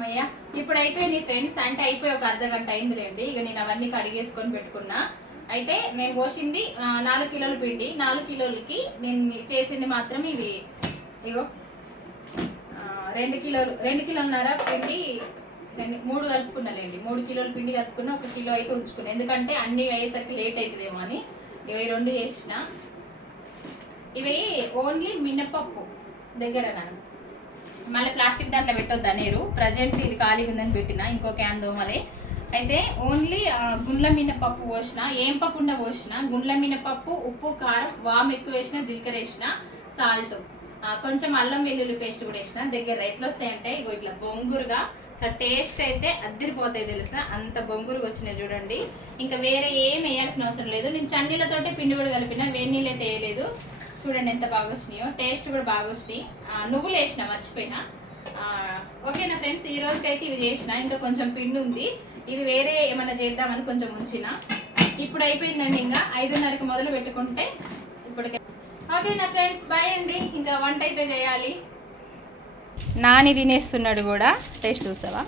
అమ్మయ్య ఇప్పుడు అయిపోయింది ఫ్రెండ్స్. అంటే అయిపోయి ఒక అర్ధగంట అయిందిలేండి. ఇక నేను అవన్నీ కడిగేసుకొని పెట్టుకున్నా. అయితే నేను పోసింది 4 కిలోల పిండి. 4 కిలోలకి నేను చేసింది మాత్రం ఇవి ఇగో 2 కిలోన్నర పిండి 3 కలుపుకున్నాలేండి. 3 కిలోల పిండి కలుపుకున్నా, 1 కిలో అయితే ఉంచుకున్నా. ఎందుకంటే అన్ని అయ్యేసరికి లేట్ అవుతుందేమో అని ఇవి 2 చేసిన. ఇవి ఓన్లీ మినపప్పు దగ్గర మళ్ళీ ప్లాస్టిక్ దాంట్లో పెట్టొద్దా నీరు. ప్రజెంట్ ఇది ఖాళీగా ఉందని పెట్టిన, ఇంకో క్యాన్ దోమలే. అయితే ఓన్లీ గుండ్ల మినపప్పు పోసిన, ఏం పప్పుండ పోసిన, గుండ్ల మినపప్పు, ఉప్పు, కారం, వాము ఎక్కువ వేసిన, జీలకర్ర వేసిన, సాల్ట్, కొంచెం అల్లం వెల్లుల్లి పేస్ట్ కూడా వేసిన. దగ్గర ఎట్లా వస్తాయంటే ఇగో ఇట్లా బొంగురుగా. టేస్ట్ అయితే అద్దరిపోతాయి తెలుసా, అంత బొంగురుగా వచ్చినాయి చూడండి. ఇంకా వేరే ఏం వేయాల్సిన అవసరం లేదు. నేను చన్నీళ్ళతోటే పిండి కూడా కలిపిన, వేడి నీళ్ళు అయితే వేయలేదు. చూడండి ఎంత బాగా వచ్చినాయో, టేస్ట్ కూడా బాగా వచ్చినాయి. నువ్వులు వేసిన, మర్చిపోయినా. ఓకేనా ఫ్రెండ్స్, ఈ రోజుకైతే ఇవి చేసిన. ఇంకా కొంచెం పిండి ఉంది, ఇది వేరే ఏమైనా చేద్దామని కొంచెం ఉంచిన. ఇప్పుడు అయిపోయిందండి. ఇంకా 5:30కి మొదలు పెట్టుకుంటే ఇప్పటికే. ఓకేనా ఫ్రెండ్స్, బాయ్ అండి. ఇంకా వంట అయితే చేయాలి. నాని తినేస్తున్నాడు కూడా, టేస్ట్ చూస్తావా?